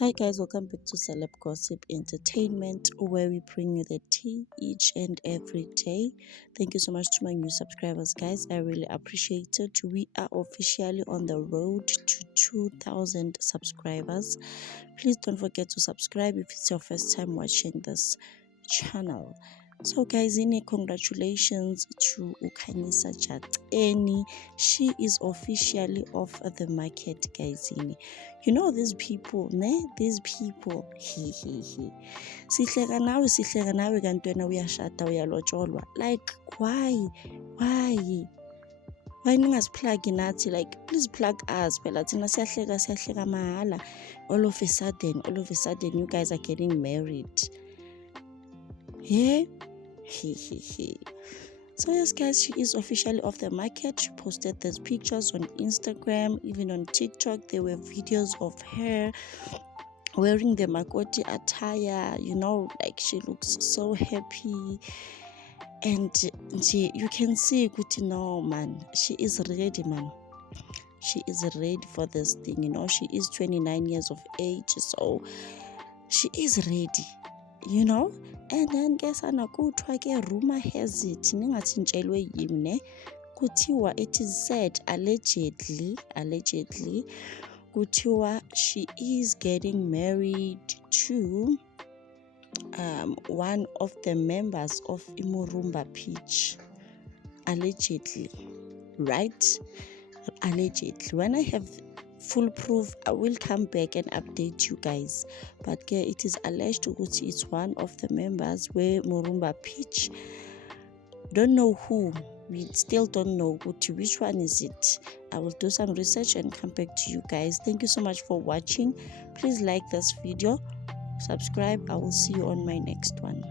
Hi guys, welcome back to Celeb Gossip Entertainment, where we bring you the tea each and every day. Thank you so much to my new subscribers, guys. I really appreciate it. We are officially on the road to 2,000 subscribers. Please don't forget to subscribe if it's your first time watching this channel. So guys, congratulations to Ukhanyisa Jateni. She is officially off the market, guys. You know these people, ne? These people. He. Sihleka nawe kanti wena uyashada uyalotsholwa. Like why? Why ningasplug nathi? Like please plug us. Phela thina siyahleka mahala. All of a sudden you guys are getting married. Yeah? He. So yes guys, she is officially off the market. She posted these pictures on Instagram, even on TikTok. There were videos of her wearing the Makoti attire, like she looks so happy. And you can see, no man, she is ready, man. She is ready for this thing, she is 29 years of age, so she is ready. And then guess anakuthiwa ke rumor has it ningathi ntshelwe yimi kuthiwa it is said allegedly kuthiwa she is getting married to one of the members of iMurumba Pitch, allegedly, right? Allegedly. When I have full proof, I will come back and update you guys, but it is alleged ukuthi it's one of the members where Murumba Pitch. Don't know who, we still don't know which one is it. I will do some research and come back to you guys. Thank you so much for watching. Please like this video, subscribe. I will see you on my next one.